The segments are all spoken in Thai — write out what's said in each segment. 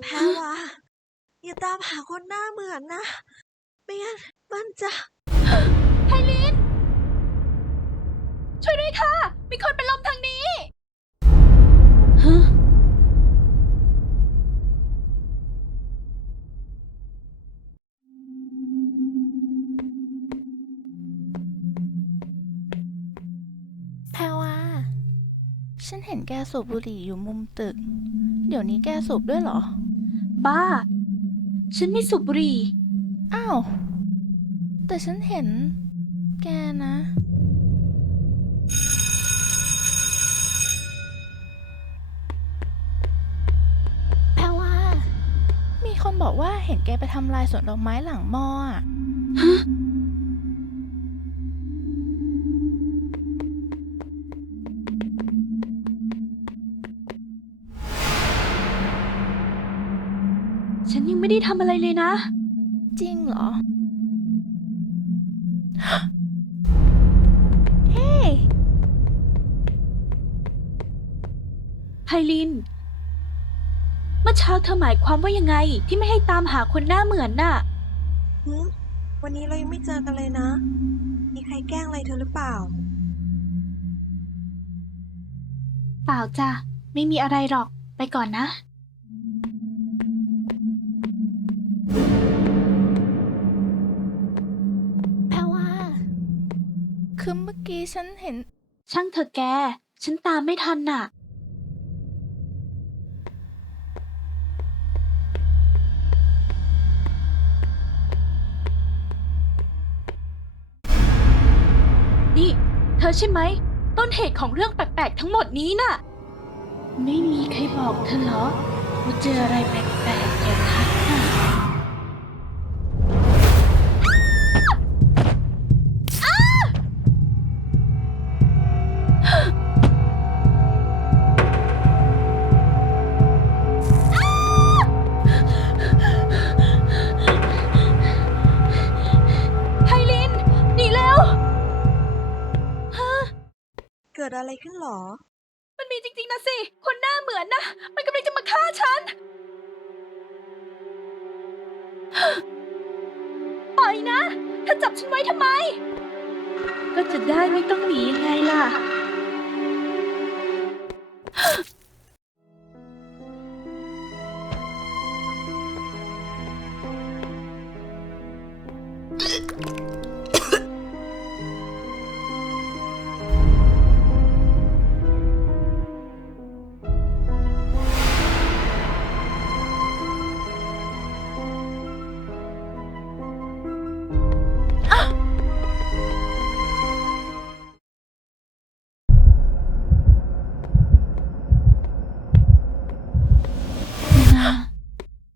แพรวาอย่าตามหาคนหน้าเหมือนนะ ไม่งั้นมันจะไพลิน ช่วยด้วยค่ะ มีคนเป็นลมทางนี้ ฉันเห็นแกสูบบุหรี่อยู่มุมตึก เดี๋ยวนี้แกสูบด้วยเหรอ บ้า ฉันไม่สูบบุหรี่ อ้าว แต่ฉันเห็น แกนะ แพรวามีคนบอกว่าเห็นแกไปทำลายสวนดอกไม้หลังมออะ ฉันยังไม่ได้ทำอะไรเลยนะ จริงเหรอ เฮ้ยไพลิน เมื่อเช้าเธอหมายความว่ายังไงที่ไม่ให้ตามหาคนหน้าเหมือนน่ะหืมวันนี้เรายังไม่เจอกันเลยนะ มีใครแกล้งอะไรเธอหรือเปล่า เปล่าจ้ะ ไม่มีอะไรหรอก ไปก่อนนะ คือเมื่อกี้ฉันเห็น ช่างเธอะแก ฉันตามไม่ทันน่ะ นี่ เธอใช่ไหม ต้นเหตุของเรื่องแปลกๆทั้งหมดนี้น่ะ ไม่มีใครบอกเธอเหรอว่าเจออะไรแปลกๆอย่างนั้นน่ะ ดอะไรขึ้นหรอ มันมีจริงๆนะสิ คนหน้าเหมือนนะ มันกำลังจะมาฆ่าฉัน ปล่อยนะเธอจับฉันไว้ทำไม ก็จะได้ไม่ต้องหนียังไงล่ะนะ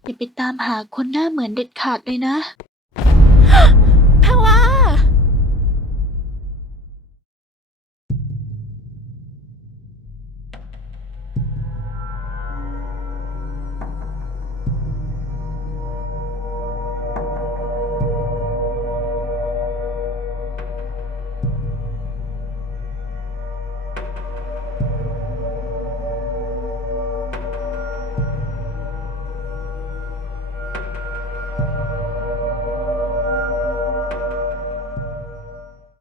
อย่าไปตามหาคนหน้าเหมือนเด็ดขาดเลยนะ